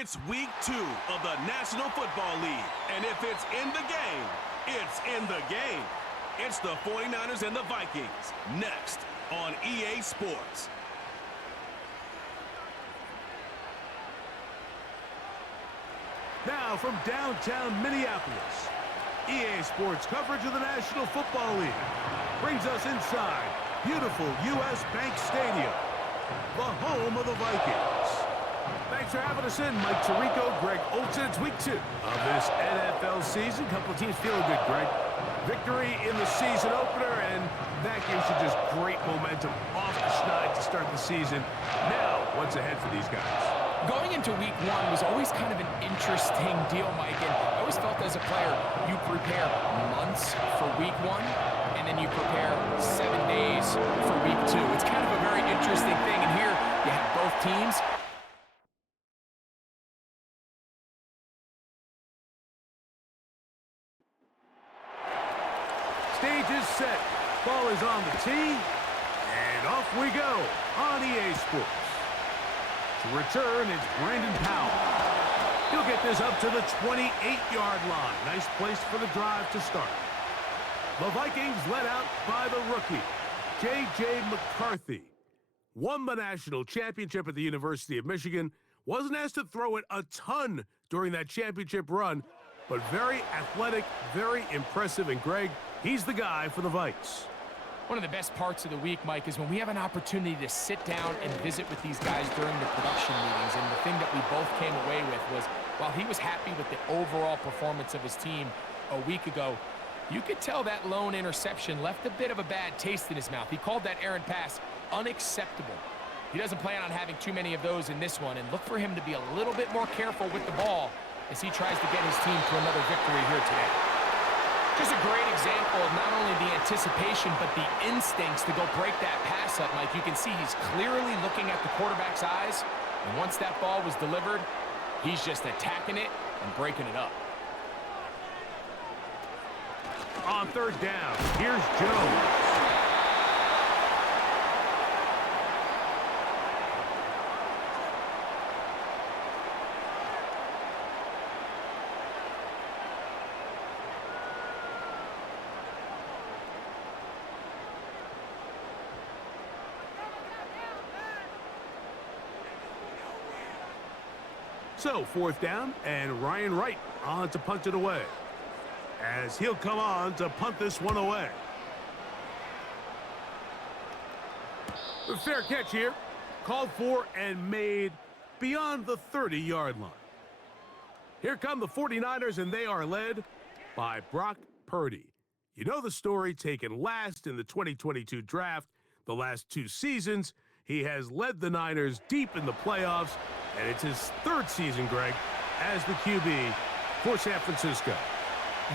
It's week 2 of the National Football League. And if it's in the game, it's in the game. It's the 49ers and the Vikings. Next on EA Sports. Now from downtown Minneapolis, EA Sports coverage of the National Football League brings us inside beautiful U.S. Bank Stadium, the home of the Vikings. Thanks for having us in, Mike Tirico, Greg Olsen. It's week 2 of this NFL season. Couple of teams feeling good, Greg. Victory in the season opener, and that gives you just great momentum off the schneid to start the season. Now, what's ahead for these guys? Going into week 1 was always kind of an interesting deal, Mike, and I always felt as a player, you prepare months for week 1, and then you prepare 7 days for week 2. It's kind of a very interesting thing, and here you have both teams. Stage is set. Ball is on the tee, and off we go on EA Sports. To return, it's Brandon Powell. He'll get this up to the 28-yard line. Nice place for the drive to start. The Vikings led out by the rookie, J.J. McCarthy. Won the national championship at the University of Michigan. Wasn't asked to throw it a ton during that championship run, but very athletic, very impressive. And Greg, he's the guy for the Vikes. One of the best parts of the week, Mike, is when we have an opportunity to sit down and visit with these guys during the production meetings. And the thing that we both came away with was, while he was happy with the overall performance of his team a week ago, you could tell that lone interception left a bit of a bad taste in his mouth. He called that errant pass unacceptable. He doesn't plan on having too many of those in this one, and look for him to be a little bit more careful with the ball as he tries to get his team to another victory here today. Just a great example of not only the anticipation, but the instincts to go break that pass up, Mike. You can see he's clearly looking at the quarterback's eyes, and once that ball was delivered, he's just attacking it and breaking it up. On third down, here's Jones. So, fourth down, and Ryan Wright on to punt it away, as he'll come on to punt this one away. A fair catch here, called for and made beyond the 30-yard line. Here come the 49ers, and they are led by Brock Purdy. You know the story, taken last in the 2022 draft. The last 2 seasons, he has led the Niners deep in the playoffs, and it's his 3rd season, Greg, as the QB for San Francisco.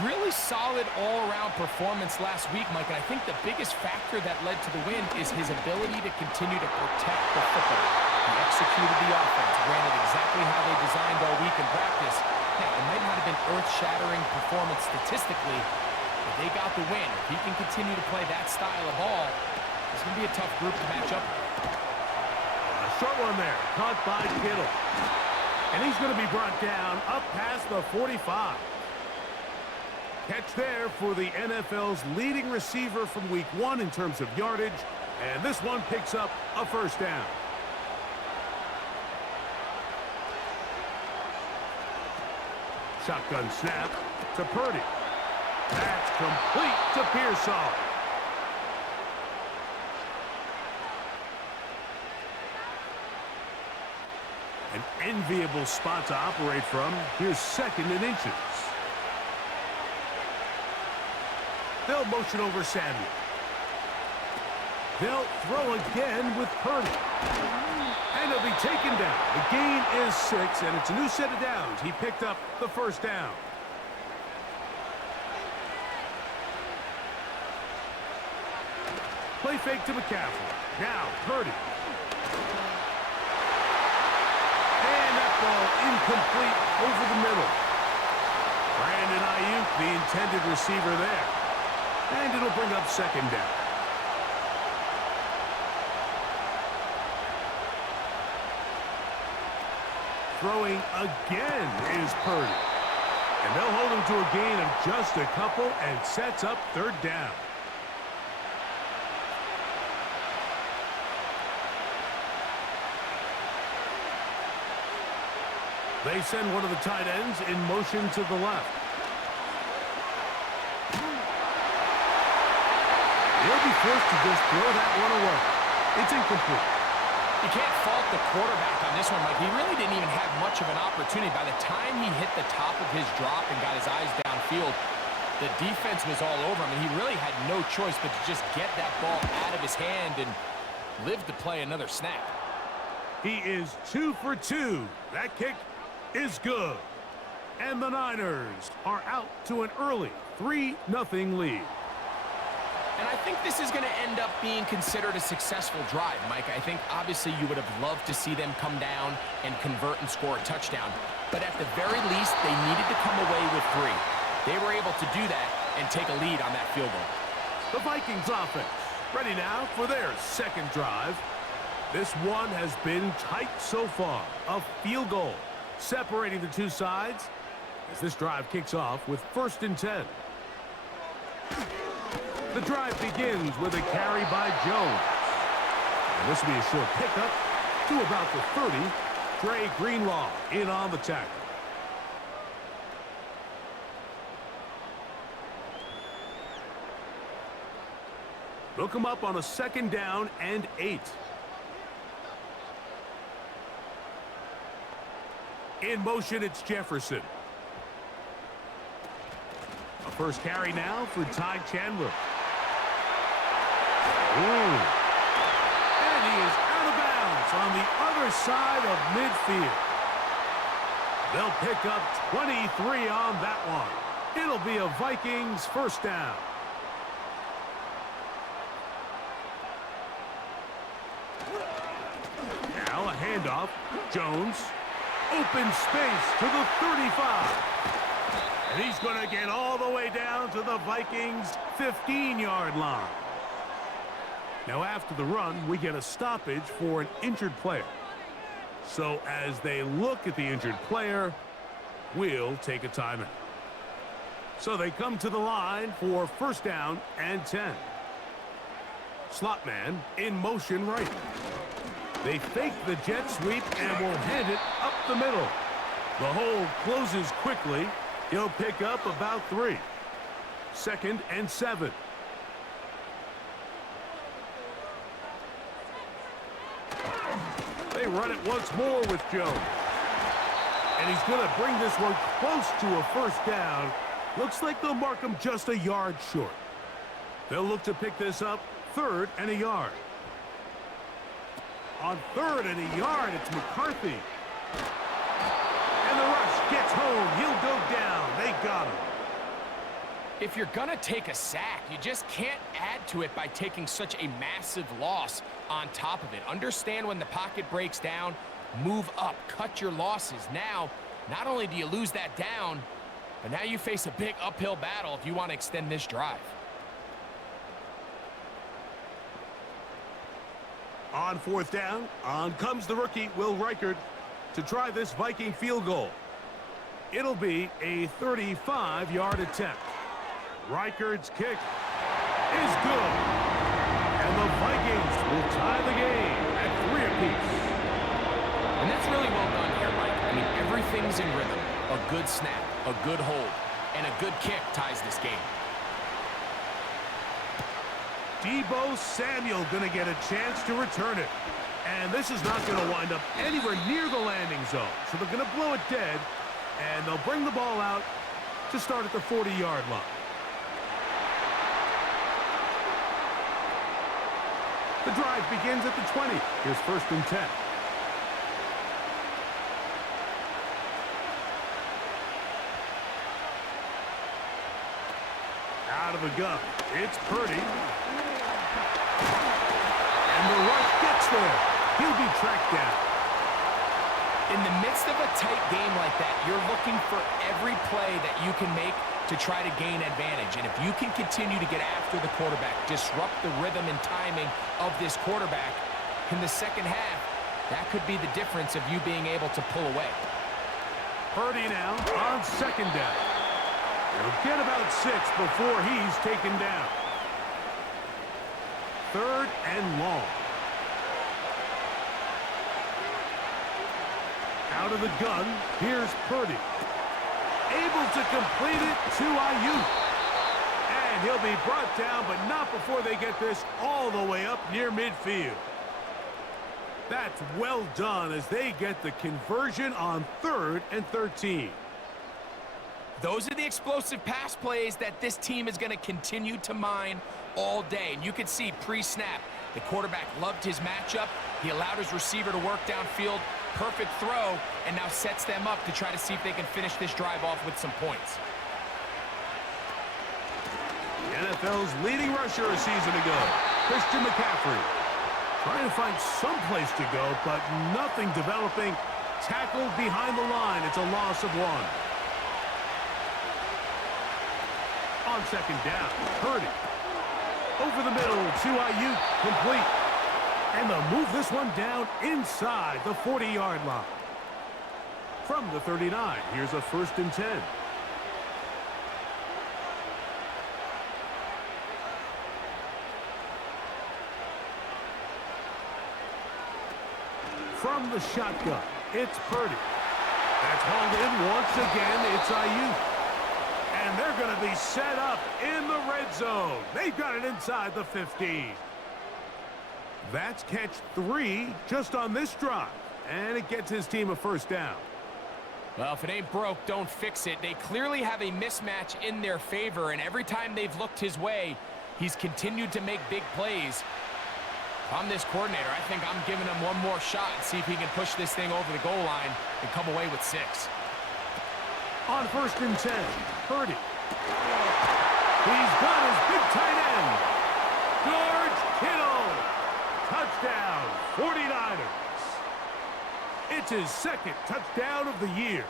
Really solid all-around performance last week, Mike, and I think the biggest factor that led to the win is his ability to continue to protect the football. He executed the offense, ran it exactly how they designed all week in practice. Now, it might not have been earth-shattering performance statistically, but they got the win. If he can continue to play that style of ball, it's going to be a tough group to match up with. Short one there, caught by Kittle. And he's going to be brought down up past the 45. Catch there for the NFL's leading receiver from week 1 in terms of yardage. And this one picks up a first down. Shotgun snap to Purdy. That's complete to Pearsall. An enviable spot to operate from. Here's 2nd and inches. They'll motion over Samuel. They'll throw again with Purdy. And he'll be taken down. The gain is 6, and it's a new set of downs. He picked up the first down. Play fake to McCaffrey. Now Purdy. Ball incomplete over the middle. Brandon Ayuk, the intended receiver there. And it'll bring up 2nd down. Throwing again is Purdy. And they'll hold him to a gain of just a couple and sets up third down. They send one of the tight ends in motion to the left. He'll be forced to just throw that one away. It's incomplete. You can't fault the quarterback on this one, Mike. He really didn't even have much of an opportunity. By the time he hit the top of his drop and got his eyes downfield, the defense was all over him, and he really had no choice but to just get that ball out of his hand and live to play another snap. He is 2 for 2. That kick is good. And the Niners are out to an early 3-0 lead. And I think this is going to end up being considered a successful drive, Mike. I think obviously you would have loved to see them come down and convert and score a touchdown. But at the very least, they needed to come away with 3. They were able to do that and take a lead on that field goal. The Vikings offense ready now for their second drive. This one has been tight so far. A field goal separating the two sides as this drive kicks off with 1st and 10. The drive begins with a carry by Jones. And this will be a short pickup to about the 30. Dre Greenlaw in on the tackle. They'll come up on a 2nd down and 8. In motion, it's Jefferson. A first carry now for Ty Chandler. Ooh. And he is out of bounds on the other side of midfield. They'll pick up 23 on that one. It'll be a Vikings first down. Now a handoff. Jones. Open space to the 35. And he's going to get all the way down to the Vikings' 15-yard line. Now after the run, we get a stoppage for an injured player. So as they look at the injured player, we'll take a timeout. So they come to the line for 1st down and 10. Slot man in motion right. They fake the jet sweep and will hand it up the middle. The hole closes quickly. He'll pick up about 3. 2nd and 7. They run it once more with Jones. And he's going to bring this one close to a 1st down. Looks like they'll mark him just a yard short. They'll look to pick this up 3rd and a yard. On 3rd and a yard, it's McCarthy. And the rush gets home. He'll go down. They got him. If you're going to take a sack, you just can't add to it by taking such a massive loss on top of it. Understand when the pocket breaks down, move up, cut your losses. Now, not only do you lose that down, but now you face a big uphill battle if you want to extend this drive. On 4th down, on comes the rookie, Will Reichard, to try this Viking field goal. It'll be a 35-yard attempt. Reichard's kick is good. And the Vikings will tie the game at 3 apiece. And that's really well done here, Mike. I mean, everything's in rhythm. A good snap, a good hold, and a good kick ties this game. Deebo Samuel going to get a chance to return it. And this is not going to wind up anywhere near the landing zone. So they're going to blow it dead, and they'll bring the ball out to start at the 40-yard line. The drive begins at the 20. Here's 1st and 10. Out of the gun, it's Purdy. And the rush gets there. He'll be tracked down. In the midst of a tight game like that, you're looking for every play that you can make to try to gain advantage. And if you can continue to get after the quarterback, disrupt the rhythm and timing of this quarterback in the second half, that could be the difference of you being able to pull away. Purdy now on second down. He'll get about 6 before he's taken down. Third and long. Out of the gun, here's Purdy. Able to complete it to Ayuk. And he'll be brought down, but not before they get this all the way up near midfield. That's well done as they get the conversion on 3rd and 13. Those are the explosive pass plays that this team is going to continue to mine all day. And you can see pre-snap, the quarterback loved his matchup. He allowed his receiver to work downfield. Perfect throw, and now sets them up to try to see if they can finish this drive off with some points. The NFL's leading rusher a season ago, Christian McCaffrey. Trying to find some place to go, but nothing developing. Tackled behind the line. It's a loss of 1. On second down, Purdy. Over the middle to Ayuk, complete. And they'll move this one down inside the 40-yard line. From the 39, here's a 1st and 10. From the shotgun, it's Purdy. That's hauled in once again. It's Ayuk. And they're going to be set up in the red zone. They've got it inside the 15. That's catch 3 just on this drive. And it gets his team a 1st down. Well, if it ain't broke, don't fix it. They clearly have a mismatch in their favor, and every time they've looked his way, he's continued to make big plays. If I'm this coordinator, I think I'm giving him one more shot and see if he can push this thing over the goal line and come away with 6. On 1st and 10, Purdy. He's got his big tight end, George Kittle. Touchdown, 49ers. It's his 2nd touchdown of the year.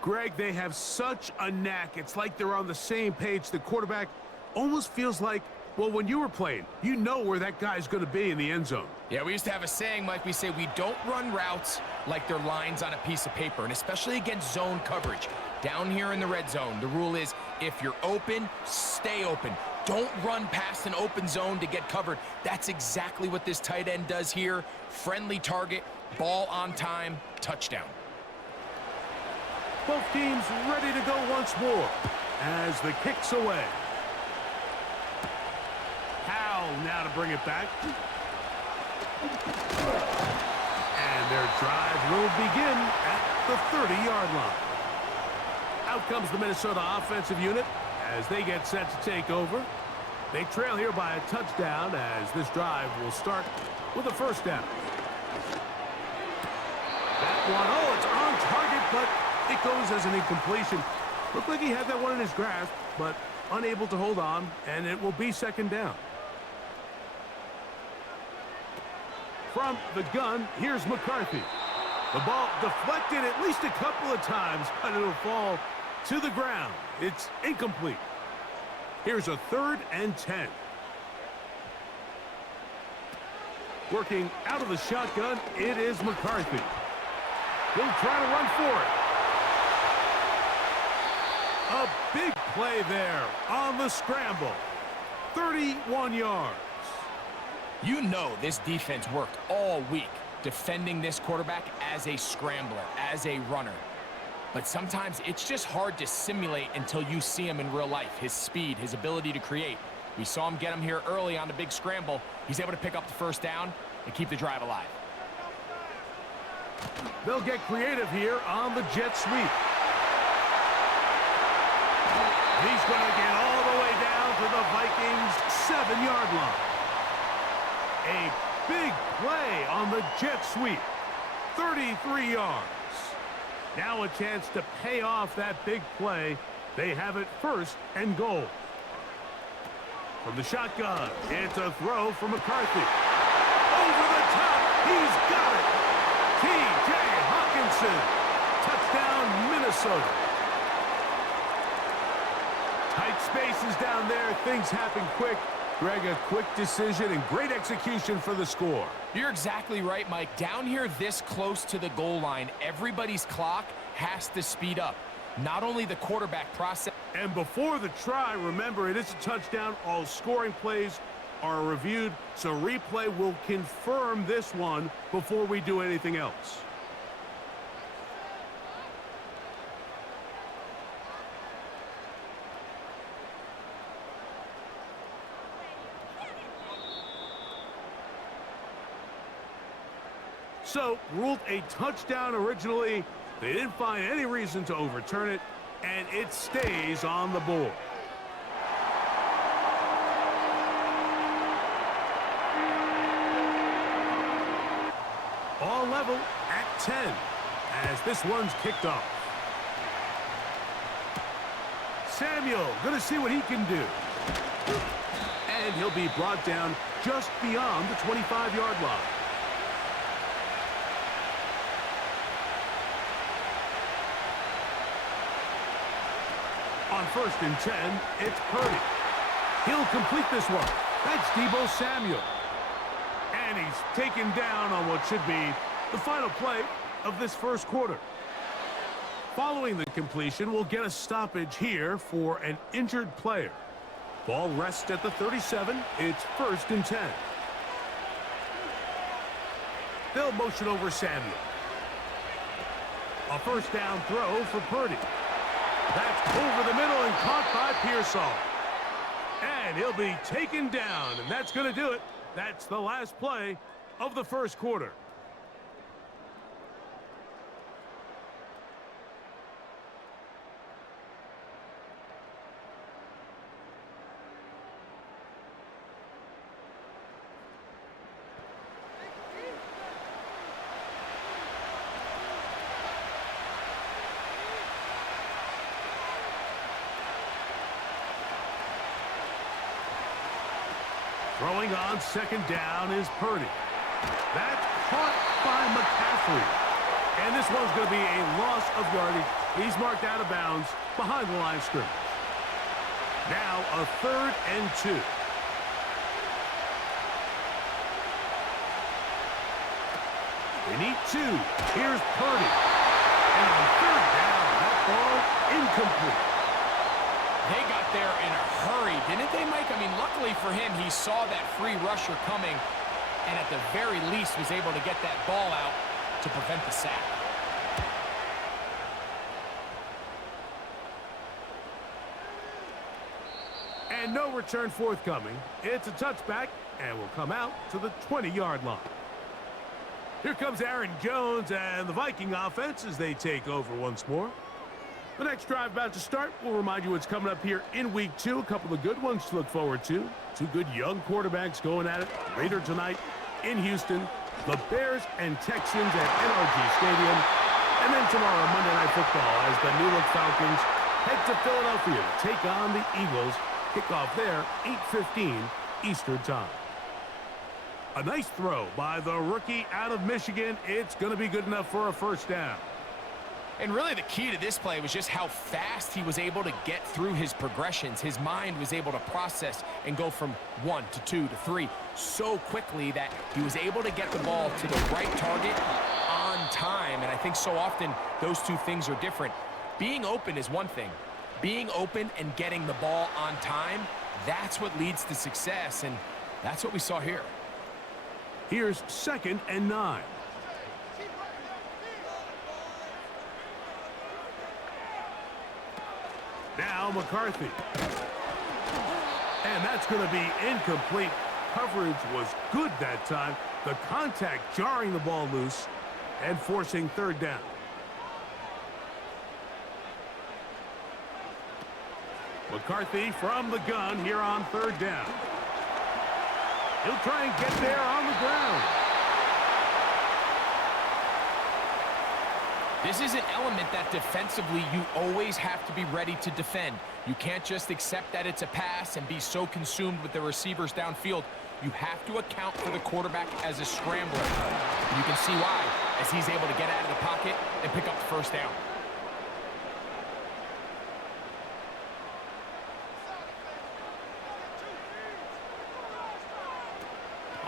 Greg, they have such a knack. It's like they're on the same page. The quarterback almost feels like, well, when you were playing, you know where that guy's going to be in the end zone. Yeah, we used to have a saying, Mike, we say we don't run routes like they're lines on a piece of paper, and especially against zone coverage. Down here in the red zone, the rule is if you're open, stay open. Don't run past an open zone to get covered. That's exactly what this tight end does here. Friendly target, ball on time, touchdown. Both teams ready to go once more as the kick's away. Howell now to bring it back. And their drive will begin at the 30-yard line. Out comes the Minnesota offensive unit as they get set to take over. They trail here by a touchdown as this drive will start with a 1st down. That one, oh, it's on target, but it goes as an incompletion. Looked like he had that one in his grasp, but unable to hold on, and it will be 2nd down. From the gun, here's McCarthy. The ball deflected at least a couple of times, but it'll fall to the ground. It's incomplete. Here's a 3rd and 10. Working out of the shotgun, it is McCarthy. He'll try to run for it. A big play there on the scramble. 31 yards. You know this defense worked all week defending this quarterback as a scrambler, as a runner. But sometimes it's just hard to simulate until you see him in real life. His speed, his ability to create. We saw him get him here early on the big scramble. He's able to pick up the 1st down and keep the drive alive. They'll get creative here on the jet sweep. He's going to get all the way down to the Vikings' 7-yard line. A big play on the jet sweep. 33 yards. Now a chance to pay off that big play. They have it 1st and goal. From the shotgun, it's a throw for McCarthy. Over the top, he's got it. T.J. Hawkinson. Touchdown, Minnesota. Tight spaces down there. Things happen quick. Greg, a quick decision and great execution for the score. You're exactly right, Mike. Down here this close to the goal line, everybody's clock has to speed up. Not only the quarterback process. And before the try, remember, it is a touchdown. All scoring plays are reviewed, so replay will confirm this one before we do anything else. So, ruled a touchdown originally. They didn't find any reason to overturn it, and it stays on the board. All level at 10 as this one's kicked off. Samuel going to see what he can do. And he'll be brought down just beyond the 25-yard line. On 1st and 10, it's Purdy. He'll complete this one. That's Deebo Samuel. And he's taken down on what should be the final play of this first quarter. Following the completion, we'll get a stoppage here for an injured player. Ball rests at the 37. It's 1st and 10. They'll motion over Samuel. A first down throw for Purdy. That's over the middle and caught by Pearsall. And he'll be taken down, and that's going to do it. That's the last play of the first quarter. Throwing on 2nd down is Purdy. That's caught by McCaffrey. And this one's going to be a loss of yardage. He's marked out of bounds behind the line of scrimmage. Now a 3rd and 2. They need 2. Here's Purdy. And on 3rd down, that ball incomplete. They got there in a hurry, didn't they, Mike? I mean, luckily for him, he saw that free rusher coming and at the very least was able to get that ball out to prevent the sack. And no return forthcoming. It's a touchback and will come out to the 20-yard line. Here comes Aaron Jones and the Viking offense as they take over once more. The next drive about to start. We'll remind you what's coming up here in Week 2. A couple of good ones to look forward to. 2 good young quarterbacks going at it later tonight in Houston. The Bears and Texans at NRG Stadium. And then tomorrow, Monday Night Football, as the New Look Falcons head to Philadelphia to take on the Eagles. Kickoff there, 8:15 Eastern Time. A nice throw by the rookie out of Michigan. It's going to be good enough for a first down. And really the key to this play was just how fast he was able to get through his progressions. His mind was able to process and go from 1 to 2 to 3 so quickly that he was able to get the ball to the right target on time. And I think so often those two things are different. Being open is one thing. Being open and getting the ball on time, that's what leads to success. And that's what we saw here. Here's 2nd and 9. Now McCarthy. And that's going to be incomplete. Coverage was good that time. The contact jarring the ball loose and forcing 3rd down. McCarthy from the gun here on 3rd down. He'll try and get there on the ground. This is an element that defensively you always have to be ready to defend. You can't just accept that it's a pass and be so consumed with the receivers downfield. You have to account for the quarterback as a scrambler. And you can see why, as he's able to get out of the pocket and pick up the first down.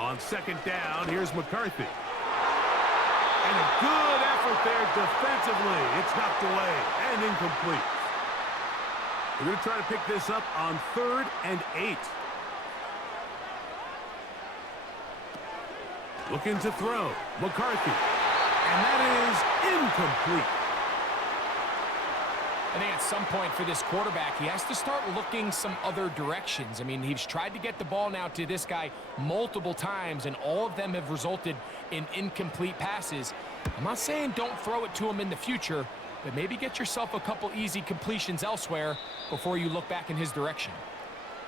On second down, here's McCarthy. And a good effort there defensively. It's knocked away and incomplete. We're going to try to pick this up on 3rd and 8. Looking to throw. McCarthy. And that is incomplete. I think at some point for this quarterback, he has to start looking some other directions. I mean, he's tried to get the ball now to this guy multiple times, and all of them have resulted in incomplete passes. I'm not saying don't throw it to him in the future, but maybe get yourself a couple easy completions elsewhere before you look back in his direction.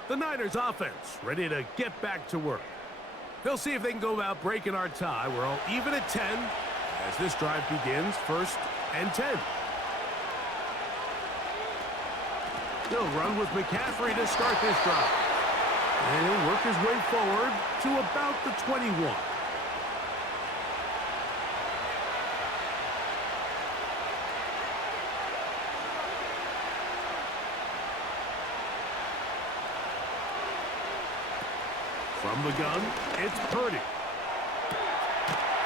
The Niners offense ready to get back to work. They'll see if they can go about breaking our tie. We're all even at 10 as this drive begins. 1st and 10. They'll run with McCaffrey to start this drive. And he'll work his way forward to about the 21. From the gun, it's Purdy.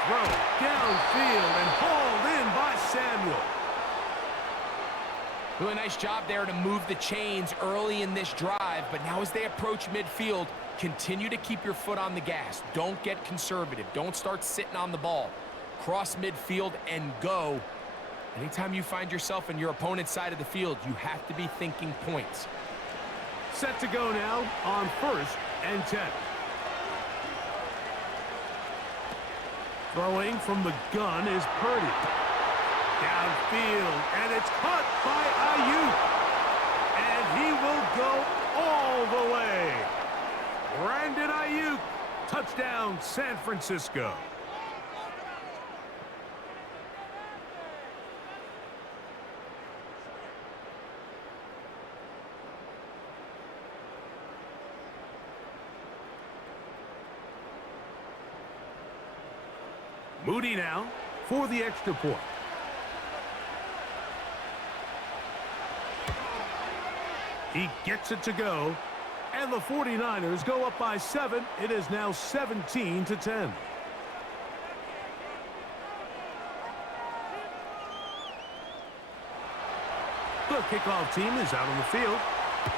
Throw downfield and hauled in by Samuel. Really nice job there to move the chains early in this drive, but now as they approach midfield, continue to keep your foot on the gas. Don't get conservative. Don't start sitting on the ball. Cross midfield and go. Anytime you find yourself in your opponent's side of the field, you have to be thinking points. Set to go now on 1st and 10. Throwing from the gun is Purdy. Downfield, and it's caught by Ayuk. And he will go all the way. Brandon Ayuk, touchdown San Francisco. Moody now for the extra point. He gets it to go, and the 49ers go up by 7. It is now 17-10. The kickoff team is out on the field,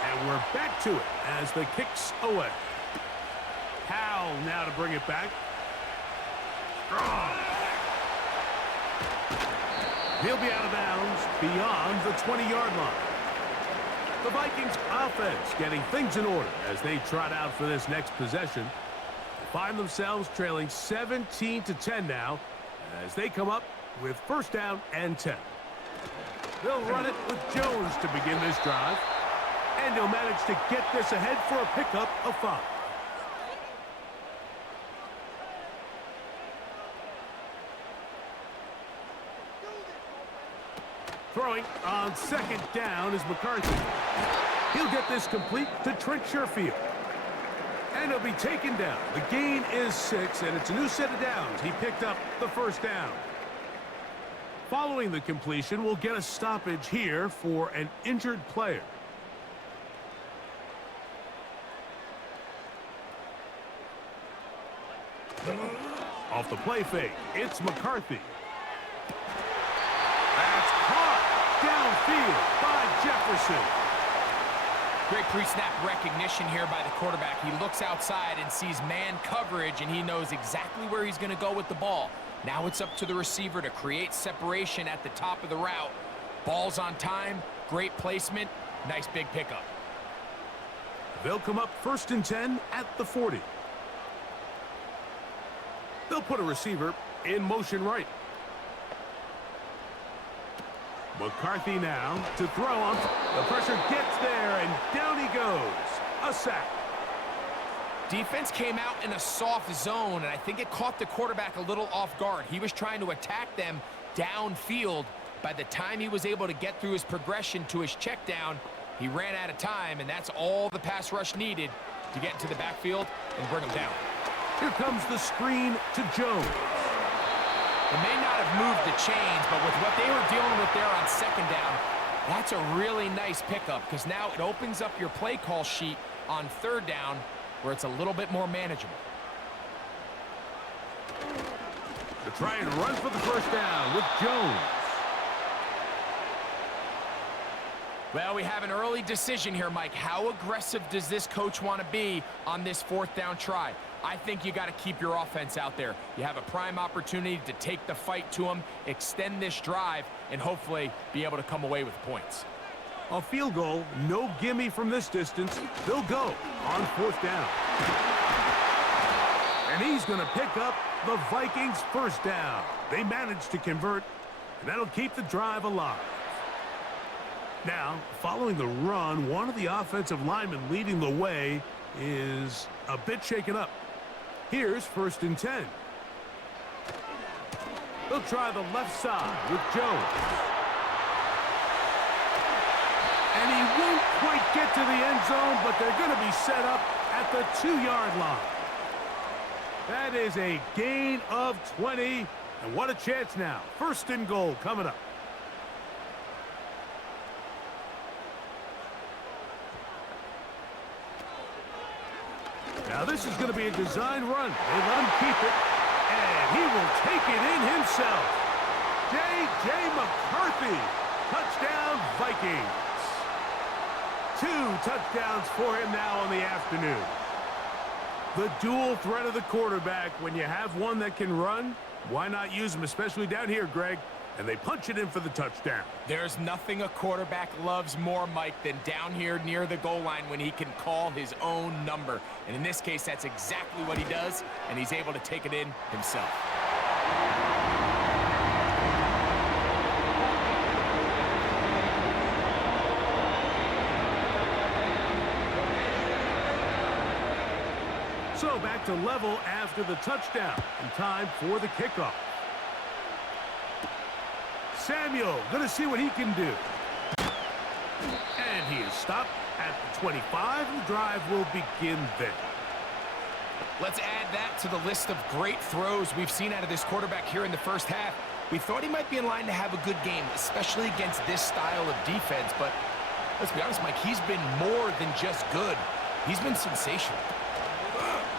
and we're back to it as the kick's away. Howell now to bring it back. Strong. He'll be out of bounds beyond the 20-yard line. The Vikings offense getting things in order as they trot out for this next possession. They find themselves trailing 17-10 now as they come up with 1st down and 10. They'll run it with Jones to begin this drive, and he'll manage to get this ahead for a pickup of 5. Throwing on 2nd down is McCarthy. He'll get this complete to Trent Sherfield. And he'll be taken down. The gain is 6, and it's a new set of downs. He picked up the 1st down. Following the completion, we'll get a stoppage here for an injured player. Off the play fake, it's McCarthy. That's caught downfield by Jefferson. Great pre-snap recognition here by the quarterback. He looks outside and sees man coverage, and he knows exactly where he's going to go with the ball. Now it's up to the receiver to create separation at the top of the route. Ball's on time, great placement, nice big pickup. They'll come up 1st and 10 at the 40. They'll put a receiver in motion right. McCarthy now to throw on. The pressure gets there, and down he goes. A sack. Defense came out in a soft zone, and I think it caught the quarterback a little off guard. He was trying to attack them downfield. By the time he was able to get through his progression to his check down, he ran out of time, and that's all the pass rush needed to get into the backfield and bring him down. Here comes the screen to Jones. They may not have moved the chains, but with what they were dealing with there on 2nd down, that's a really nice pickup because now it opens up your play call sheet on 3rd down where it's a little bit more manageable. to try and run for the first down with Jones. Well, we have an early decision here, Mike. How aggressive does this coach want to be on this fourth down try? I think you got to keep your offense out there. You have a prime opportunity to take the fight to them, extend this drive, and hopefully be able to come away with points. A field goal, no gimme from this distance. They'll go on fourth down. And he's going to pick up the Vikings' first down. They managed to convert, and that'll keep the drive alive. Now, following the run, one of the offensive linemen leading the way is a bit shaken up. Here's 1st and 10. They'll try the left side with Jones. And he won't quite get to the end zone, but they're going to be set up at the 2-yard line. That is a gain of 20. And what a chance now. 1st and goal coming up. Now this is going to be a design run. They let him keep it, and he will take it in himself. J.J. McCarthy, touchdown Vikings. 2 touchdowns for him now on the afternoon. The dual threat of the quarterback. When you have one that can run, why not use him, especially down here, Greg? And they punch it in for the touchdown. There's nothing a quarterback loves more, Mike, than down here near the goal line when he can call his own number. And in this case, that's exactly what he does, and he's able to take it in himself. So back to level after the touchdown, and time for the kickoff. Samuel going to see what he can do. And he is stopped at the 25. The drive will begin there. Let's add that to the list of great throws we've seen out of this quarterback here in the first half. We thought he might be in line to have a good game, especially against this style of defense. But let's be honest, Mike, he's been more than just good. He's been sensational.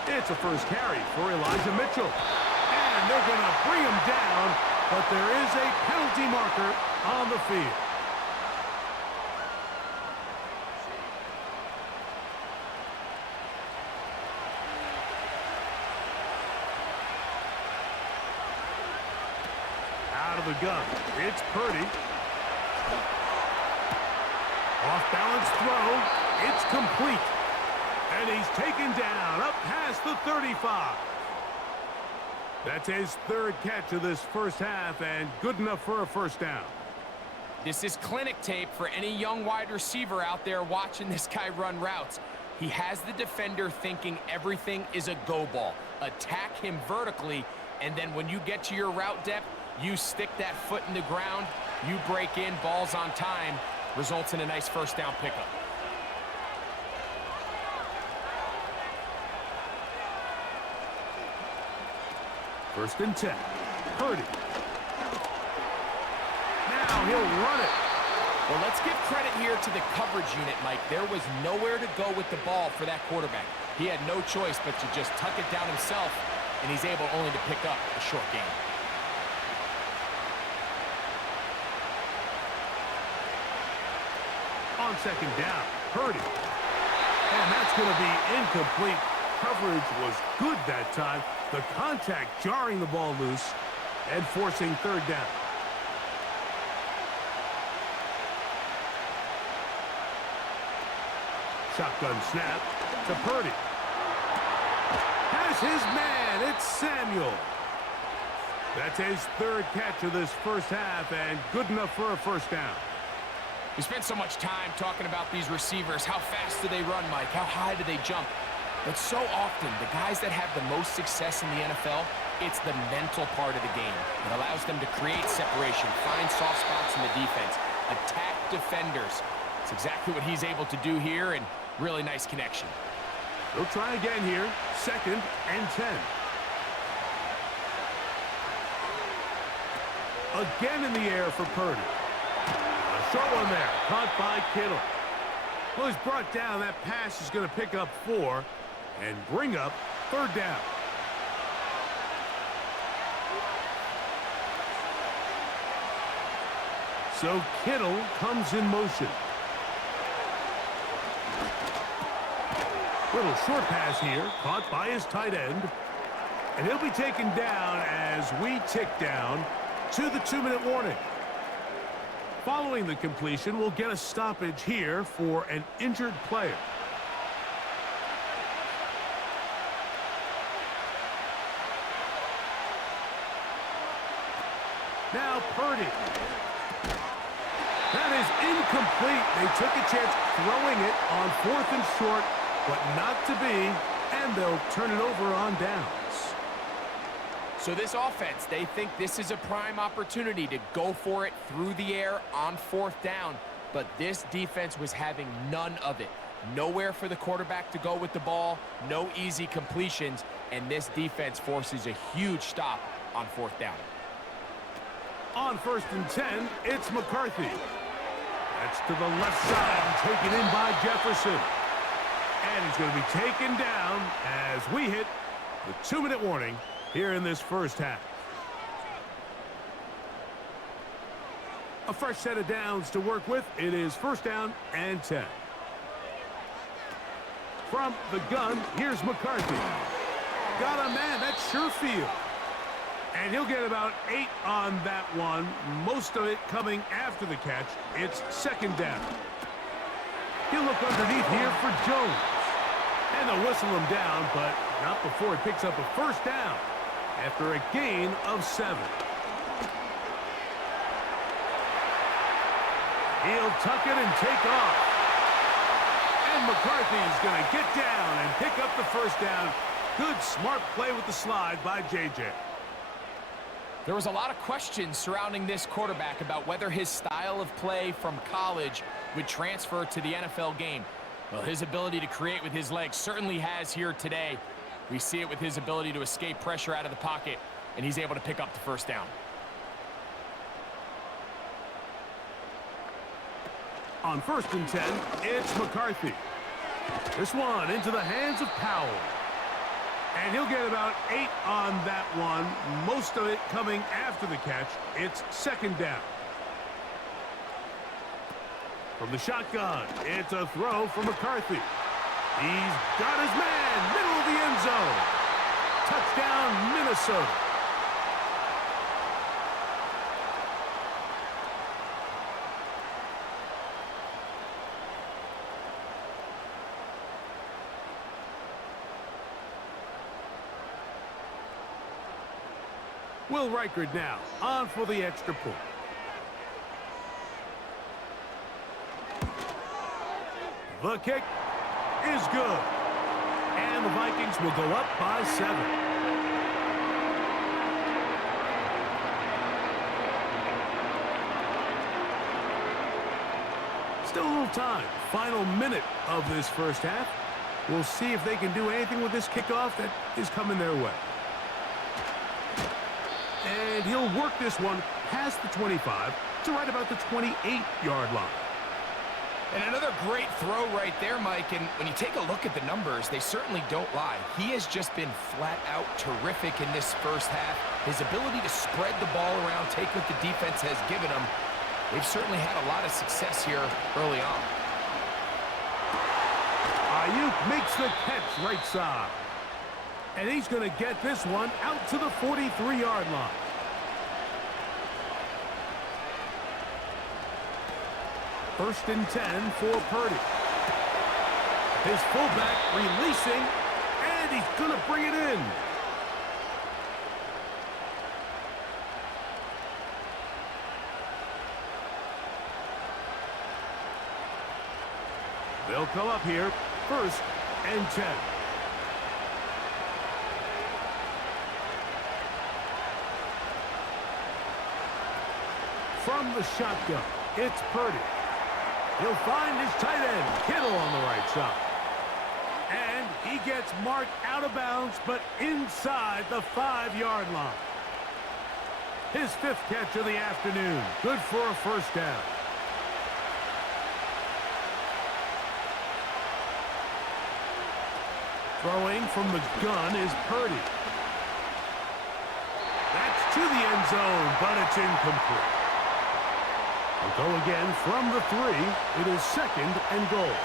It's a first carry for Elijah Mitchell. And they're going to bring him down. But there is a penalty marker on the field. Out of the gun, it's Purdy. Off-balance throw, it's complete. And he's taken down up past the 35. That's his 3rd catch of this first half, and good enough for a first down. This is clinic tape for any young wide receiver out there watching this guy run routes. He has the defender thinking everything is a go ball. Attack him vertically, and then when you get to your route depth, you stick that foot in the ground, you break in, balls on time, results in a nice first down pickup. First and 10. Purdy. Now he'll run it. Well, let's give credit here to the coverage unit, Mike. There was nowhere to go with the ball for that quarterback. He had no choice but to just tuck it down himself, and he's able only to pick up a short gain. On 2nd down, Purdy. And that's going to be incomplete. Coverage was good that time. The contact jarring the ball loose and forcing 3rd down. Shotgun snap to Purdy. Has his man. It's Samuel. That's his 3rd catch of this first half, and good enough for a first down. We spent so much time talking about these receivers. How fast do they run, Mike? How high do they jump? But so often, the guys that have the most success in the NFL, it's the mental part of the game. It allows them to create separation, find soft spots in the defense, attack defenders. It's exactly what he's able to do here, and really nice connection. They'll try again here. 2nd and 10. Again in the air for Purdy. A short one there, caught by Kittle. Well, he's brought down. That pass is going to pick up 4 and bring up 3rd down. So Kittle comes in motion. Little short pass here, caught by his tight end. And he'll be taken down as we tick down to the 2-minute warning. Following the completion, we'll get a stoppage here for an injured player. Now Purdy. That is incomplete. They took a chance throwing it on 4th and short, but not to be, and they'll turn it over on downs. So this offense, they think this is a prime opportunity to go for it through the air on 4th down, but this defense was having none of it. Nowhere for the quarterback to go with the ball, no easy completions, and this defense forces a huge stop on 4th down. On 1st and 10, it's McCarthy. That's to the left side, taken in by Jefferson. And he's going to be taken down as we hit the 2-minute warning here in this first half. A fresh set of downs to work with. It is 1st down and 10. From the gun, here's McCarthy. Got a man, that's Sherfield. And he'll get about 8 on that one, most of it coming after the catch. It's 2nd down. He'll look underneath here for Jones. And they'll whistle him down, but not before he picks up a 1st down after a gain of 7. He'll tuck it and take off. And McCarthy's going to get down and pick up the 1st down. Good, smart play with the slide by J.J. There was a lot of questions surrounding this quarterback about whether his style of play from college would transfer to the NFL game. Well, his ability to create with his legs certainly has here today. We see it with his ability to escape pressure out of the pocket, and he's able to pick up the 1st down. On 1st and 10, it's McCarthy. This one into the hands of Powell. And he'll get about 8 on that one, most of it coming after the catch. It's 2nd down. From the shotgun, it's a throw for McCarthy. He's got his man, middle of the end zone. Touchdown, Minnesota. Will Reichard now on for the extra point. The kick is good. And the Vikings will go up by 7. Still a little time. Final minute of this first half. We'll see if they can do anything with this kickoff that is coming their way. And he'll work this one past the 25 to right about the 28-yard line. And another great throw right there, Mike. And when you take a look at the numbers, they certainly don't lie. He has just been flat out terrific in this first half. His ability to spread the ball around, take what the defense has given him. They've certainly had a lot of success here early on. Ayuk makes the catch right side. And he's going to get this one out to the 43-yard line. First and 10 for Purdy. His fullback releasing, and he's going to bring it in. They'll come up here, 1st and 10. From the shotgun, it's Purdy. He'll find his tight end, Kittle, on the right side. And he gets marked out of bounds, but inside the 5-yard line. His 5th catch of the afternoon. Good for a 1st down. Throwing from the gun is Purdy. That's to the end zone, but it's incomplete. They'll go again from the 3. It is 2nd and goal.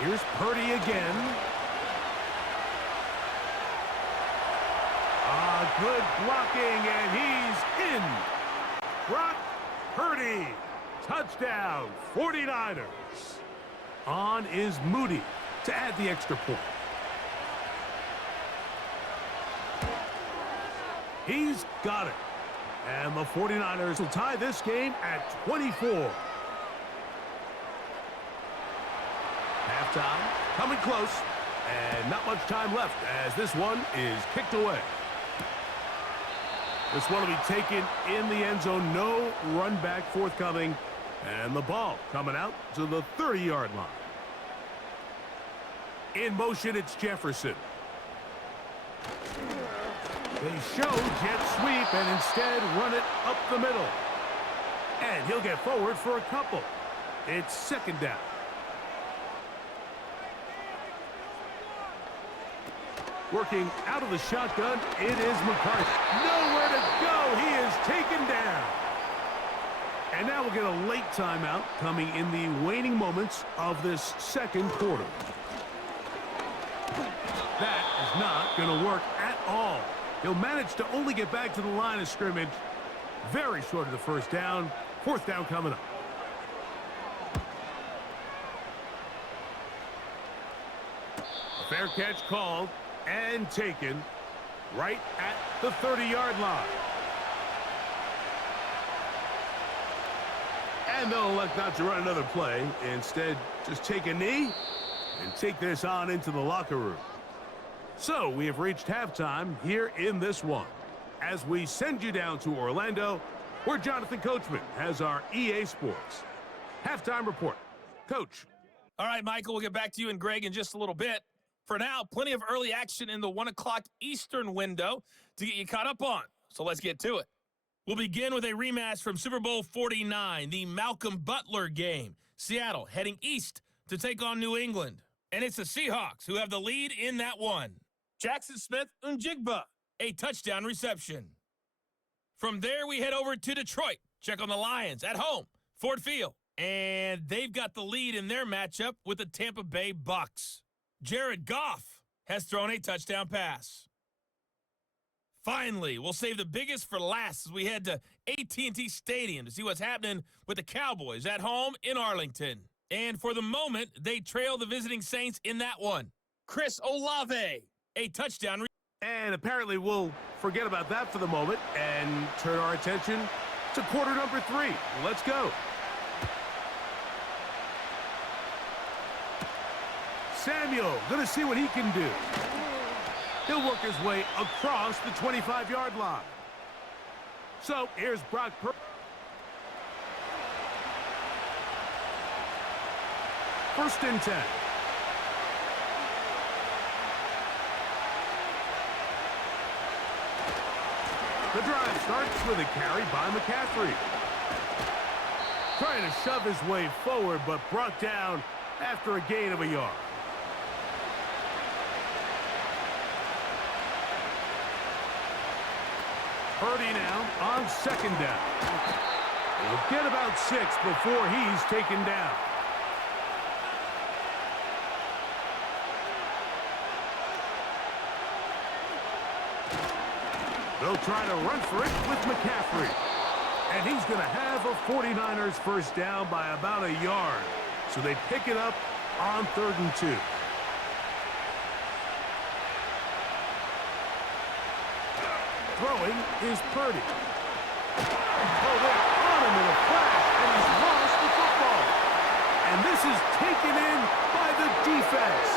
Here's Purdy again. Good blocking, and he's in. Brock Purdy. Touchdown, 49ers. On is Moody to add the extra point. He's got it. And the 49ers will tie this game at 24. Halftime, coming close, and not much time left as this one is kicked away. This one will be taken in the end zone. No run back forthcoming. And the ball coming out to the 30-yard line. In motion, it's Jefferson. They show jet sweep and instead run it up the middle. And he'll get forward for a couple. It's 2nd down. Working out of the shotgun, it is McCarthy. Nowhere to go. He is taken down. And now we'll get a late timeout coming in the waning moments of this 2nd quarter. That is not going to work at all. He'll manage to only get back to the line of scrimmage. Very short of the 1st down. 4th down coming up. A fair catch called. And taken right at the 30-yard line. And they'll elect not to run another play. Instead, just take a knee and take this on into the locker room. So we have reached halftime here in this one. As we send you down to Orlando, where Jonathan Coachman has our EA Sports halftime report. Coach. All right, Michael, we'll get back to you and Greg in just a little bit. For now, plenty of early action in the 1 o'clock Eastern window to get you caught up on. So let's get to it. We'll begin with a rematch from Super Bowl 49, the Malcolm Butler game. Seattle heading east to take on New England. And it's the Seahawks who have the lead in that one. Jackson Smith-Njigba, a touchdown reception. From there, we head over to Detroit. Check on the Lions at home, Ford Field. And they've got the lead in their matchup with the Tampa Bay Bucks. Jared Goff has thrown a touchdown pass. Finally, we'll save the biggest for last as we head to AT&T Stadium to see what's happening with the Cowboys at home in Arlington. And for the moment, they trail the visiting Saints in that one. Chris Olave, a touchdown. And apparently we'll forget about that for the moment and turn our attention to quarter number 3. Let's go. Samuel, going to see what he can do. He'll work his way across the 25-yard line. So here's Brock Purdy. 1st and 10. The drive starts with a carry by McCaffrey. Trying to shove his way forward, but brought down after a gain of a yard. Purdy now on 2nd down. He'll get about 6 before he's taken down. They'll try to run for it with McCaffrey. And he's going to have a 49ers 1st down by about a yard. So they pick it up on 3rd and 2. Throwing is Purdy. Oh, they're on him in a flash, and he's lost the football. And this is taken in by the defense.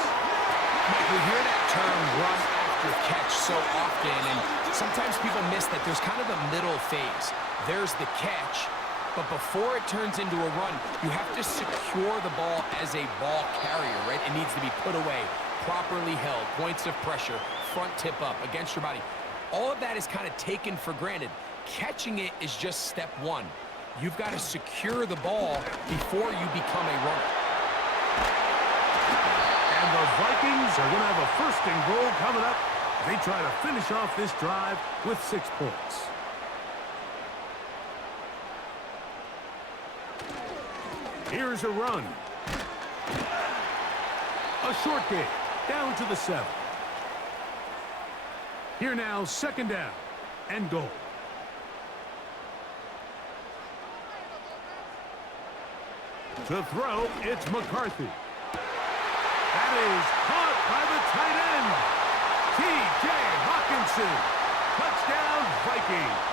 We hear that term run after catch so often, and sometimes people miss that there's kind of a middle phase. There's the catch, but before it turns into a run, you have to secure the ball as a ball carrier, right? It needs to be put away, properly held, points of pressure, front tip up against your body. All of that is kind of taken for granted. Catching it is just step 1. You've got to secure the ball before you become a runner. And the Vikings are going to have a 1st and goal coming up. They try to finish off this drive with 6 points. Here's a run. A short gain, down to the 7. Here now, second down and goal. To throw, it's McCarthy. That is caught by the tight end. T.J. Hawkinson. Touchdown, Vikings.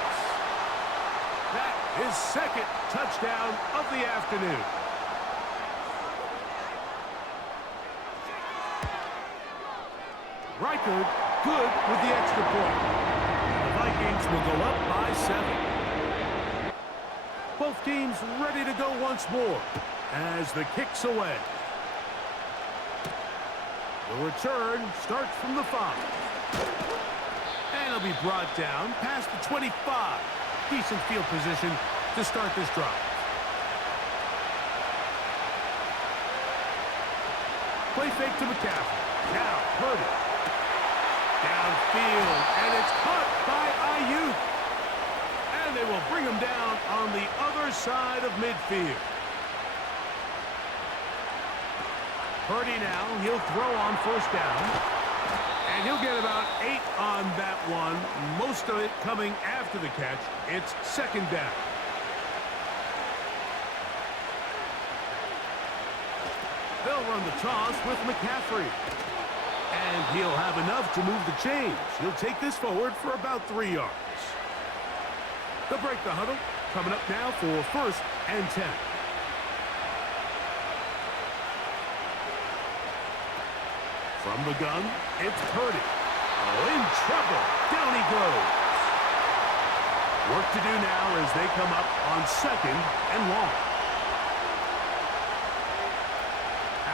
That is second touchdown of the afternoon. Reichard good with the extra point. The Vikings will go up by 7. Both teams ready to go once more as the kick's away. The return starts from the 5. And it'll be brought down past the 25. Decent field position to start this drive. Play fake to McCaffrey. Now, Purdy. Downfield, and it's caught by Ayuk. And they will bring him down on the other side of midfield. Purdy now, he'll throw on first down. And he'll get about 8 on that one. Most of it coming after the catch. It's second down. They'll run the toss with McCaffrey. And he'll have enough to move the chains. He'll take this forward for about 3 yards. They'll break the huddle. Coming up now for first and 10. From the gun, it's Purdy. Oh, in trouble. Down he goes. Work to do now as they come up on second and long.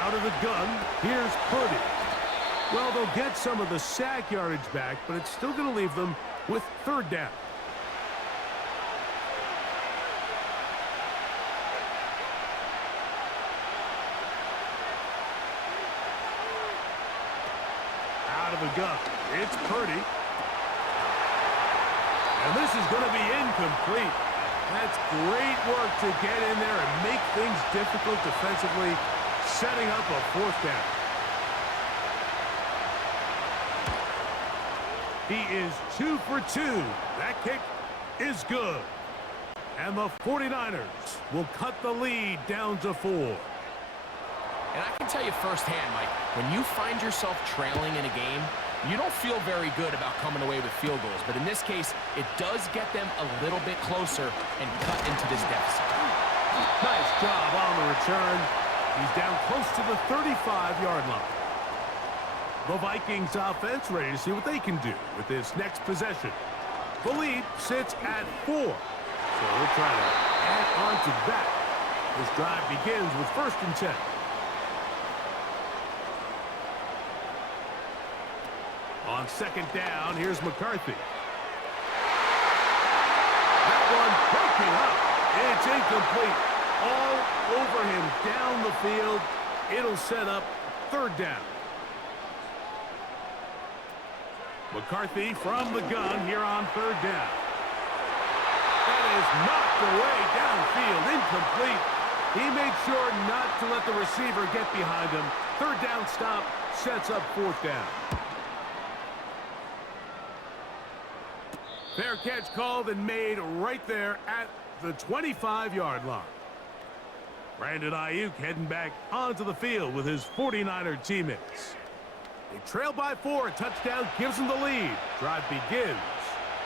Out of the gun, here's Purdy. Well, they'll get some of the sack yardage back, but it's still going to leave them with third down. Out of the gun, it's Purdy. And this is going to be incomplete. That's great work to get in there and make things difficult defensively, setting up a fourth down. He is 2 for 2. That kick is good. And the 49ers will cut the lead down to 4. And I can tell you firsthand, Mike, when you find yourself trailing in a game, you don't feel very good about coming away with field goals. But in this case, it does get them a little bit closer and cut into this deficit. Nice job on the return. He's down close to the 35-yard line. The Vikings offense ready to see what they can do with this next possession. The lead sits at 4. So we'll try to add on to that. This drive begins with first and 10. On second down, here's McCarthy. That one breaking up. It's incomplete. All over him down the field. It'll set up third down. McCarthy from the gun here on third down. That is knocked away downfield, incomplete. He made sure not to let the receiver get behind him. Third down stop sets up fourth down. Fair catch called and made right there at the 25-yard line. Brandon Ayuk heading back onto the field with his 49er teammates. They trail by 4. A touchdown gives them the lead. Drive begins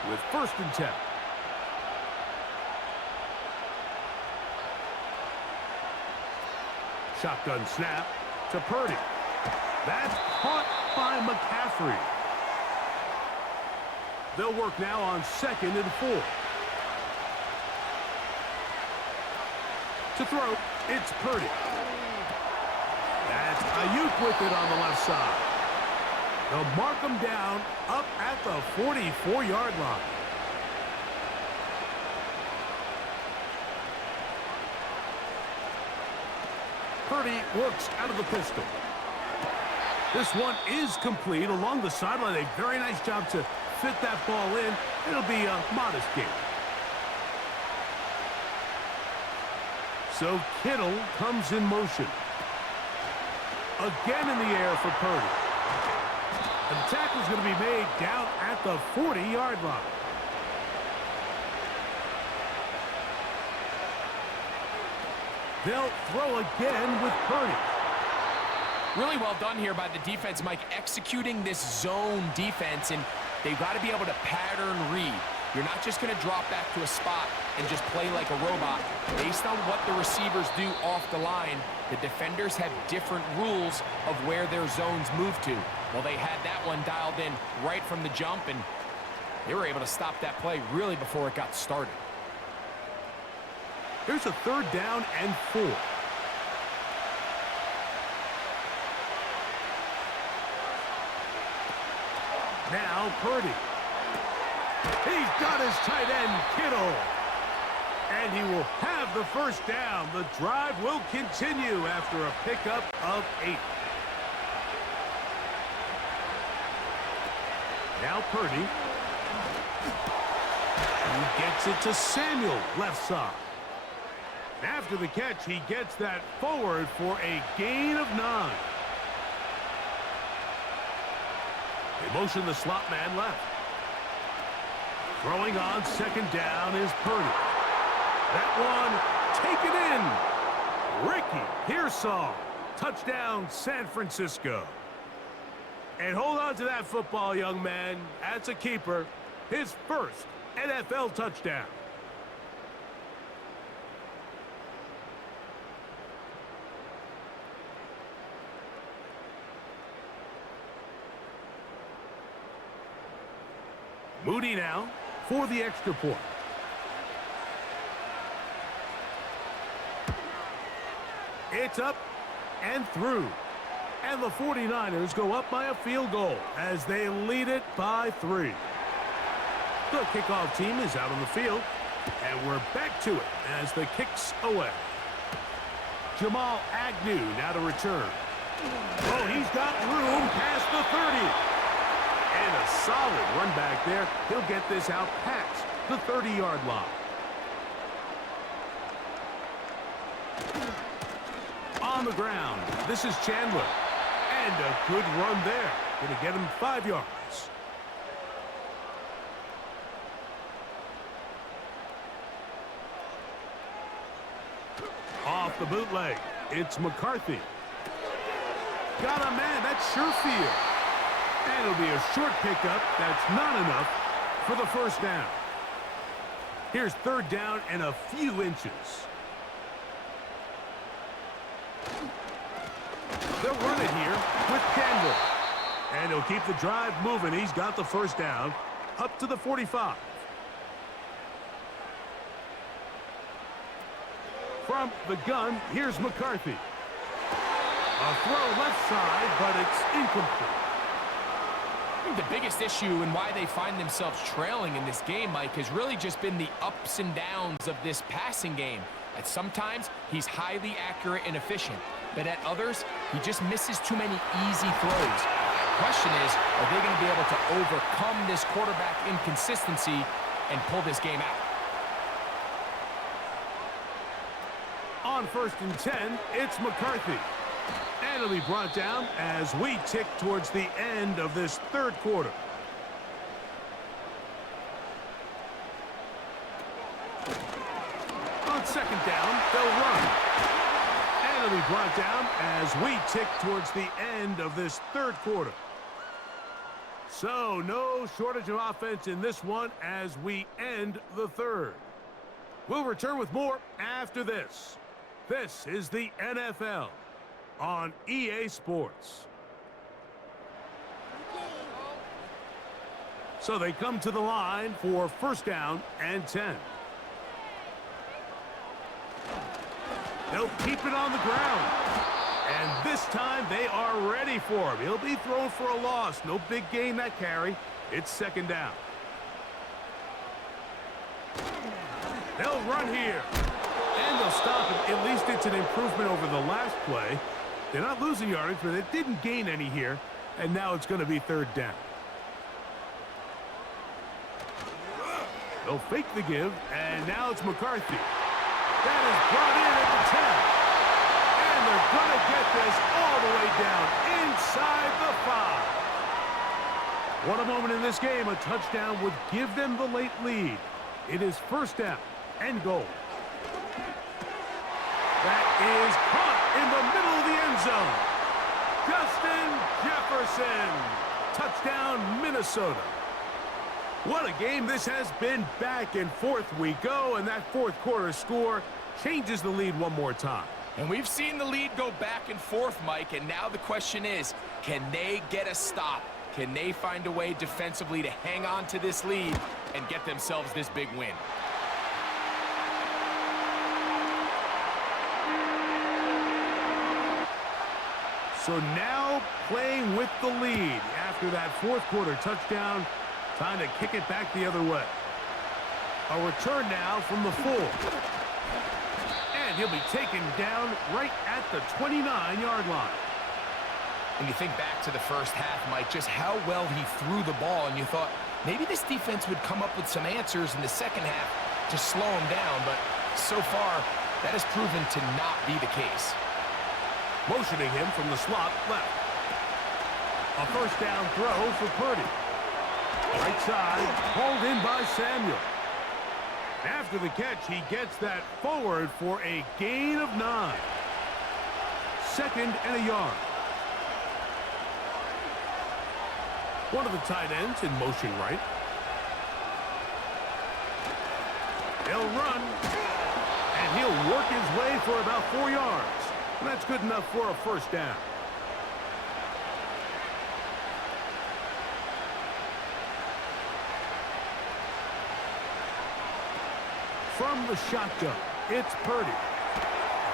with first and 10. Shotgun snap to Purdy. That's caught by McCaffrey. They'll work now on second and 4. To throw, it's Purdy. That's Ayuk with it on the left side. They'll mark him down up at the 44-yard line. Purdy works out of the pistol. This one is complete along the sideline. A very nice job to fit that ball in. It'll be a modest gain. So Kittle comes in motion. Again in the air for Purdy. And the tackle is going to be made down at the 40-yard line. They'll throw again with Purdy. Really well done here by the defense, Mike, executing this zone defense, and they've got to be able to pattern read. You're not just going to drop back to a spot and just play like a robot. Based on what the receivers do off the line, the defenders have different rules of where their zones move to. Well, they had that one dialed in right from the jump, and they were able to stop that play really before it got started. Here's a 3rd down and 4. Now Purdy. He's got his tight end, Kittle. And he will have the first down. The drive will continue after a pickup of 8. Now Purdy. He gets it to Samuel, left side. After the catch, he gets that forward for a gain of 9. They motion the slot man left. Throwing on 2nd down is Purdy. That one taken in. Ricky Pearsall. Touchdown, San Francisco. And hold on to that football, young man. That's a keeper. His first NFL touchdown. Moody now for the extra point. It's up and through. And the 49ers go up by a field goal as they lead it by 3. The kickoff team is out on the field. And we're back to it as the kick's away. Jamal Agnew now to return. Oh, he's got room past the 30. And a solid run back there. He'll get this out past the 30-yard line. On the ground, this is Chandler. And a good run there. Going to get him 5 yards. Off the bootleg, it's McCarthy. Got a man, that's Sherfield. And it'll be a short pickup. That's not enough for the first down. Here's 3rd down and a few inches. They'll run it here with Campbell. And he'll keep the drive moving. He's got the first down up to the 45. From the gun, here's McCarthy. A throw left side, but it's incomplete. I think the biggest issue and why they find themselves trailing in this game, Mike, has really just been the ups and downs of this passing game. At sometimes, he's highly accurate and efficient, but at others, he just misses too many easy throws. The question is, are they going to be able to overcome this quarterback inconsistency and pull this game out? On 1st and 10, it's McCarthy. And it'll be brought down as we tick towards the end of this 3rd quarter. On 2nd down, they'll run. And it'll be brought down as we tick towards the end of this 3rd quarter. So no shortage of offense in this one as we end the 3rd. We'll return with more after this. This is the NFL on EA Sports. So they come to the line for 1st down and 10. They'll keep it on the ground. And this time they are ready for him. He'll be thrown for a loss. No big gain that carry. It's 2nd down. They'll run here. And they'll stop it. At least it's an improvement over the last play. They're not losing yardage, but they didn't gain any here. And now it's going to be 3rd down. They'll fake the give, and now it's McCarthy. That is brought in at the 10. And they're going to get this all the way down inside the 5. What a moment in this game. A touchdown would give them the late lead. It is first down and goal. That is caught in the middle of the end zone. Justin Jefferson. Touchdown, Minnesota. What a game this has been. Back and forth we go, and that fourth quarter score changes the lead one more time. And we've seen the lead go back and forth, Mike, and now the question is, can they get a stop? Can they find a way defensively to hang on to this lead and get themselves this big win? So now playing with the lead after that fourth quarter touchdown. Time to kick it back the other way. A return now from the 4. And he'll be taken down right at the 29-yard line. When you think back to the first half, Mike, just how well he threw the ball, and you thought maybe this defense would come up with some answers in the second half to slow him down, but so far that has proven to not be the case. Motioning him from the slot left. A first down throw for Purdy. Right side, hauled in by Samuel. After the catch, he gets that forward for a gain of 9. Second and a yard. One of the tight ends in motion right. He'll run, and he'll work his way for about 4 yards. And that's good enough for a first down. From the shotgun, it's Purdy.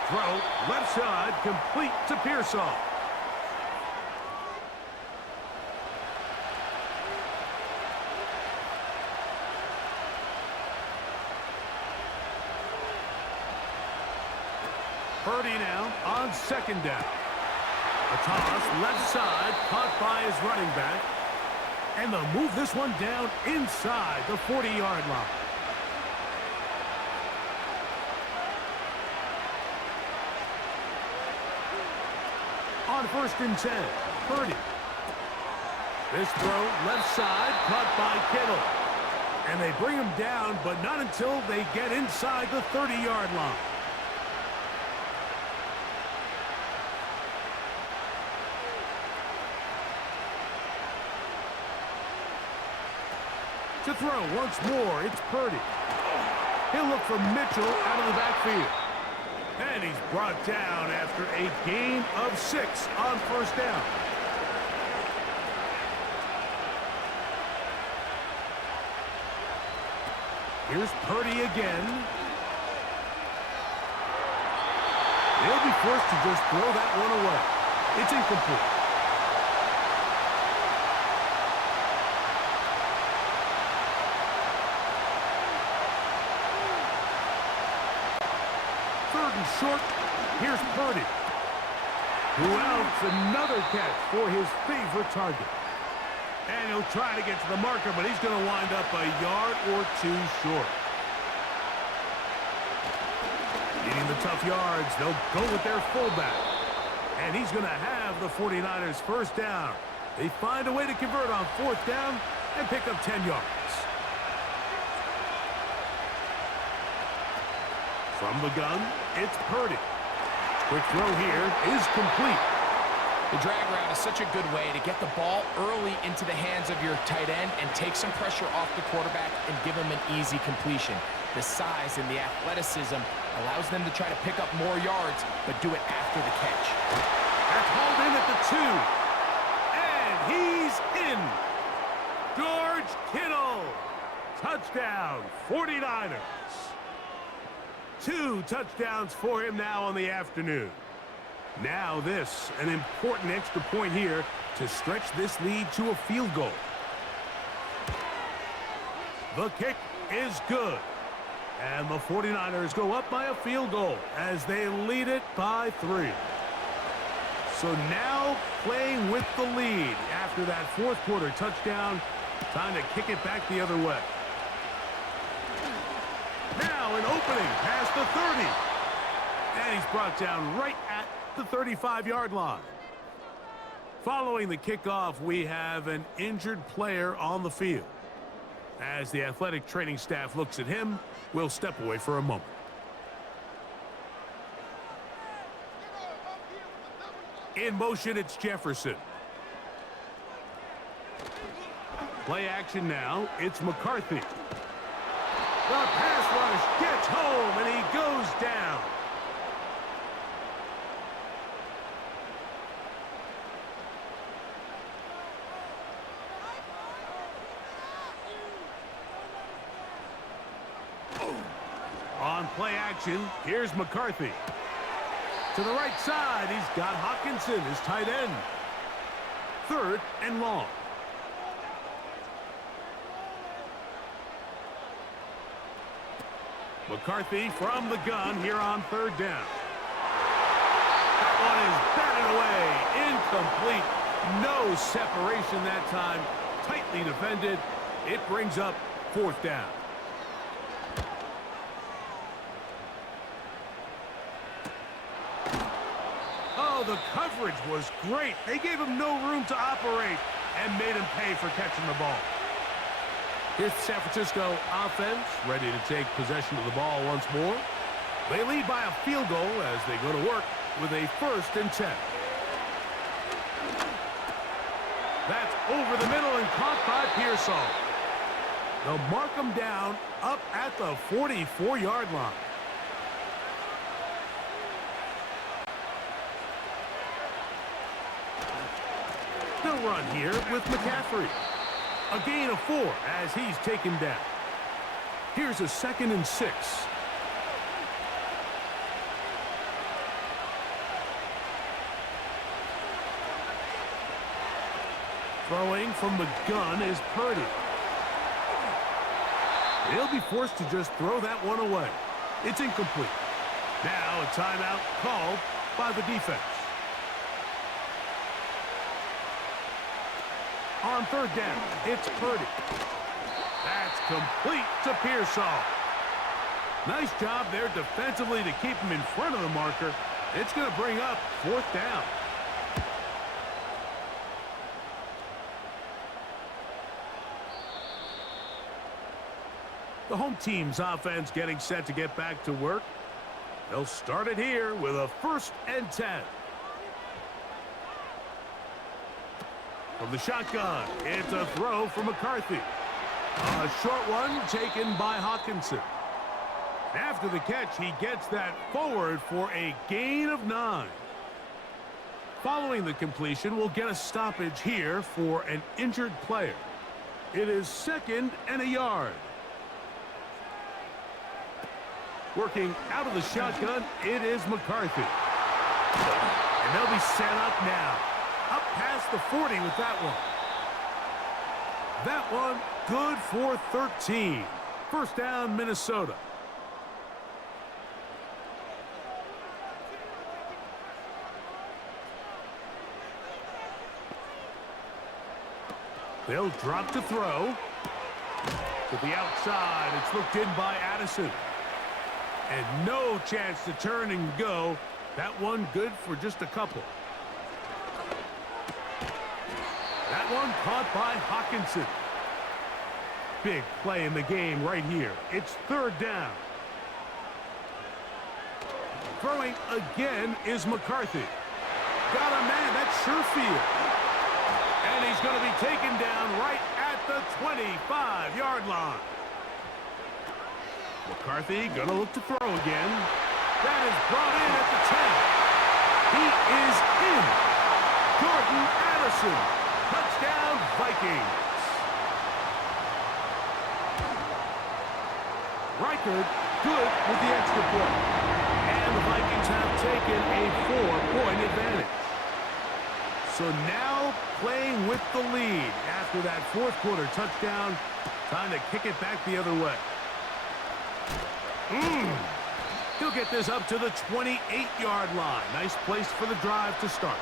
Throw, left side, complete to Pearsall. Purdy now on second down. A toss, left side, caught by his running back. And they'll move this one down inside the 40-yard line. On first and 10, Purdy. This throw, left side, caught by Kittle. And they bring him down, but not until they get inside the 30-yard line. To throw once more, it's Purdy. He'll look for Mitchell out of the backfield. And he's brought down after a gain of 6 on first down. Here's Purdy again. They'll be forced to just throw that one away. It's incomplete. Short, here's Purdy, who outs another catch for his favorite target. And he'll try to get to the marker, but he's going to wind up a yard or 2 short. Needing the tough yards, they'll go with their fullback. And he's going to have the 49ers first down. They find a way to convert on fourth down and pick up 10 yards. From the gun, it's Purdy. Quick throw here is complete. The drag route is such a good way to get the ball early into the hands of your tight end and take some pressure off the quarterback and give him an easy completion. The size and the athleticism allows them to try to pick up more yards, but do it after the catch. That's hauled in at the 2. And he's in. George Kittle. Touchdown, 49ers. 2 touchdowns for him now on the afternoon. Now this, an important extra point here to stretch this lead to a field goal. The kick is good. And the 49ers go up by a field goal as they lead it by 3. So now playing with the lead after that fourth quarter touchdown. Time to kick it back the other way. Now an opening past the 30. And he's brought down right at the 35-yard line. Following the kickoff, we have an injured player on the field. As the athletic training staff looks at him, we'll step away for a moment. In motion, it's Jefferson. Play action now. It's McCarthy. The pass rush gets home, and he goes down. On play action, here's McCarthy. To the right side, he's got Hockenson, his tight end. 3rd and long. McCarthy from the gun here on 3rd down. That one is batted away. Incomplete. No separation that time. Tightly defended. It brings up 4th down. Oh, the coverage was great. They gave him no room to operate and made him pay for catching the ball. Here's the San Francisco offense, ready to take possession of the ball once more. They lead by a field goal as they go to work with a 1st and 10. That's over the middle and caught by Pearsall. They'll mark him down up at the 44-yard line. They'll run here with McCaffrey. A gain of 4 as he's taken down. Here's a 2nd and 6. Throwing from the gun is Purdy. He'll be forced to just throw that one away. It's incomplete. Now a timeout called by the defense. On 3rd down, it's Purdy. That's complete to Pearsall. Nice job there defensively to keep him in front of the marker. It's going to bring up 4th down. The home team's offense getting set to get back to work. They'll start it here with a 1st and 10. From the shotgun, it's a throw for McCarthy. A short one taken by Hockenson. After the catch, he gets that forward for a gain of 9. Following the completion, we'll get a stoppage here for an injured player. It is 2nd and a yard. Working out of the shotgun, it is McCarthy. And they'll be set up now. Up past the 40 with that one. That one good for 13. 1st down, Minnesota. They'll drop to throw. To the outside, it's looked in by Addison. And no chance to turn and go. That one good for just a couple. That one caught by Hockenson. Big play in the game right here. It's 3rd down. Throwing again is McCarthy. Got a man, that's Sherfield. And he's going to be taken down right at the 25-yard line. McCarthy going to look to throw again. That is brought in at the 10. He is in. Jordan Addison. Touchdown, Vikings. Reichard good with the extra point. And the Vikings have taken a 4-point advantage. So now playing with the lead after that 4th quarter touchdown. Time to kick it back the other way. He'll get this up to the 28-yard line. Nice place for the drive to start.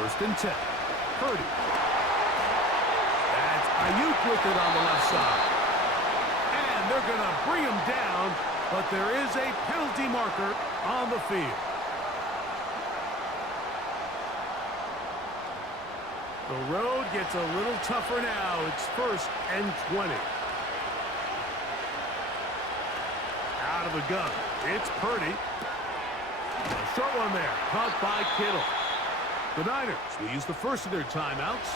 First and 10. Purdy. That's Ayuk with it on the left side. And they're going to bring him down, but there is a penalty marker on the field. The road gets a little tougher now. It's first and 20. Out of the gun. It's Purdy. A short one there. Caught by Kittle. The Niners will use the first of their timeouts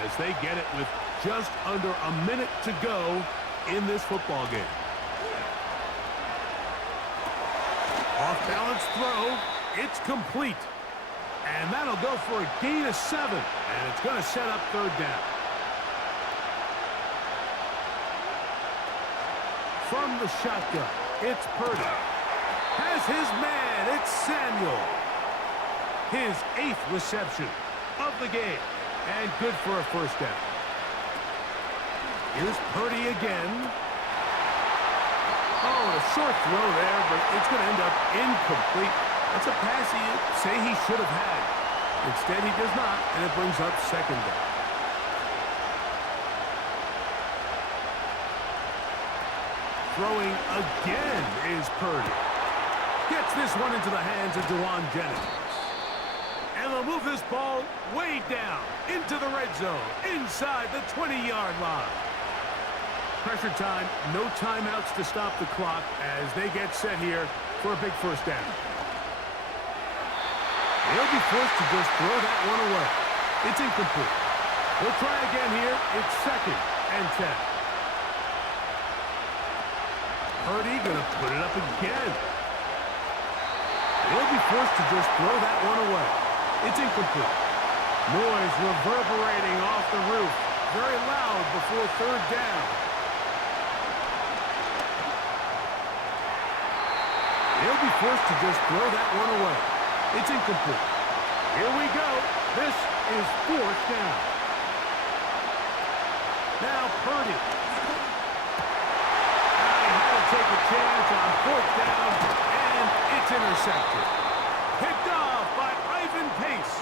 as they get it with just under a minute to go in this football game. Off-balance throw. It's complete. And that'll go for a gain of 7. And it's going to set up third down. From the shotgun, it's Purdy. Has his man. It's Samuel. His 8th reception of the game. And good for a first down. Here's Purdy again. Oh, a short throw there, but it's going to end up incomplete. That's a pass you say he should have had. Instead, he does not, and it brings up second down. Throwing again is Purdy. Gets this one into the hands of Dewan Jennings. And they'll move this ball way down into the red zone, inside the 20-yard line. Pressure time, no timeouts to stop the clock as they get set here for a big first down. They'll be forced to just throw that one away. It's incomplete. We'll try again here. It's second and 10. Purdy going to put it up again. They'll be forced to just throw that one away. It's incomplete. Noise reverberating off the roof. Very loud before third down. They'll be forced to just throw that one away. It's incomplete. Here we go. This is fourth down. Now Purdy. He had to take a chance on fourth down, and it's intercepted. Picked off by Ivan Pace.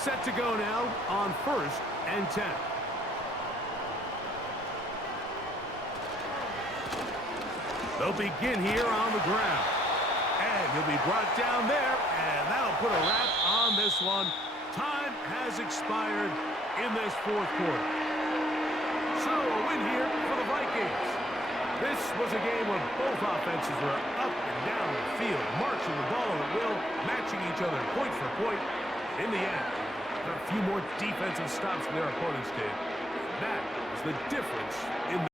Set to go now on first and 10. They'll begin here on the ground. And he'll be brought down there, and that'll put a wrap on this one. Time has expired in this fourth quarter. So a win here for the Vikings. This was a game where both offenses were up and down the field, marching the ball at will, matching each other point for point. In the end, there are a few more defensive stops than their opponents did. That is the difference in the